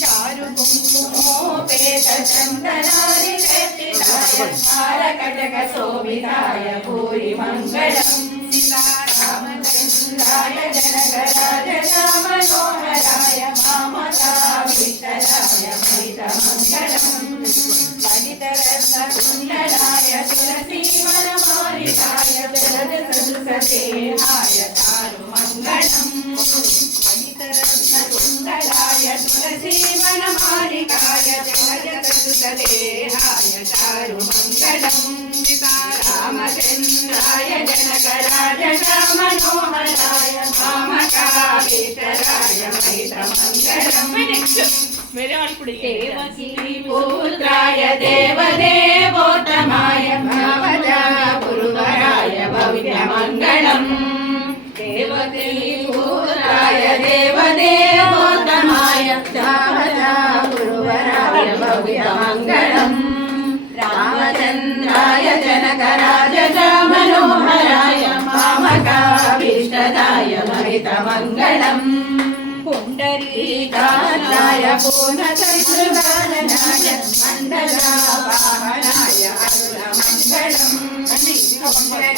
चारु कुङ्कुमोपेत चन्दनानि कटक शोभिताय भूरि मङ्गलम् सीतारामचन्द्राय जनकराजमनोहराय मामकाभीष्टदाय महितमङ्गलम् ललितरत्नकुण्डलाय तुलसीवनमालिकाय जलदसदृशदेहाय चारुमङ्गलम् ललितरत्नकुण्डलाय तुलसीवनमालिकाय जलदसदृशदेहाय चारुमङ्गलम् सीतारामचन्द्राय जनकराजमनोहराय मामकाभीष्टदाय महितमङ्गलम् देवकी पुत्राय देवदेवोत्तमाय भवजा गुरुवराय भव्यमङ्गलम् देवकी पुत्राय देवदेवोत्तमाय भवजा गुरुवराय भव्यमङ्गलम् रामचन्द्राय जनकराजमनोहराय मामकाभीष्टदाय महितमङ्गलम् पुण्डरीकाक्षाय पूर्णचन्द्रवाहनाय मण्डलावाहनाय अरुणमङ्गलम्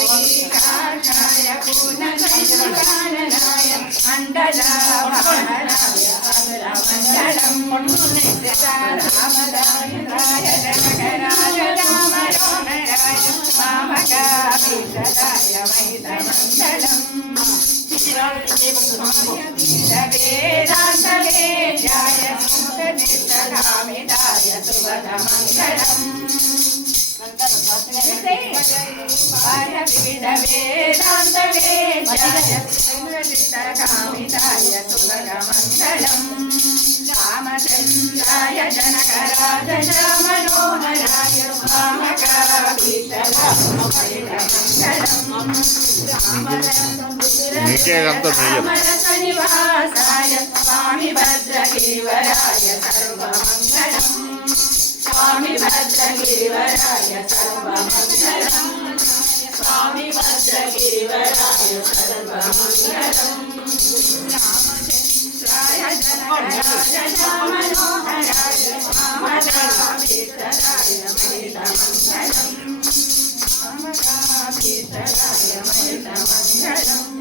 पुण्डरीकाक्षाय पूर्णचन्द्रवाहनाय मण्डलावाहनाय अरुणमङ्गलम् रामदाय जनकराजमनोहराय मामकाभीष्टदाय महितमङ्गलम् वेदान्तवेद्याय सुतनिष्ठकामिताय सुभगमङ्गलम् विविधवेदान्तवेद्याय सुतनिष्ठकामिताय सुभगमङ्गलम् रामचन्द्राय जनकराजमनोहराय मामकाभीष्टदाय रामरसनिवासाय स्वामी भद्रगिरिवराय सर्वमङ्गलम् स्वामी भद्रगिरिवराय सर्वमङ्गलम् स्वामी भद्रगिरिवराय सर्वमङ्गलम् रामचन्द्राय जनकराजमनोहराय मामकाभीष्टदाय महितमङ्गलम् मामकाभीष्टदाय महितमङ्गलम्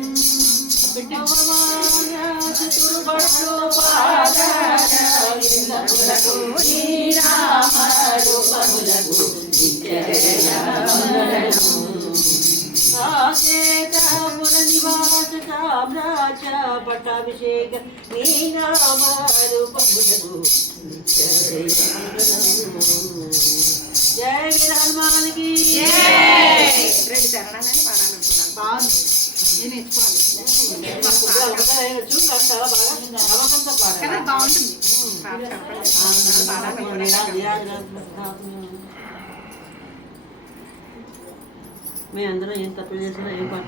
పట్టాభిషేక నీ నామరూపములకు జయ వీర హనుమాన్ కి రెండు చరణాలని పాడాలనుకున్నాను. బాగుంది, నేను నేర్చుకోవాలి. బాగుంటుంది. మేము అందరం ఏం తప్పు చేసినా ఏం పాట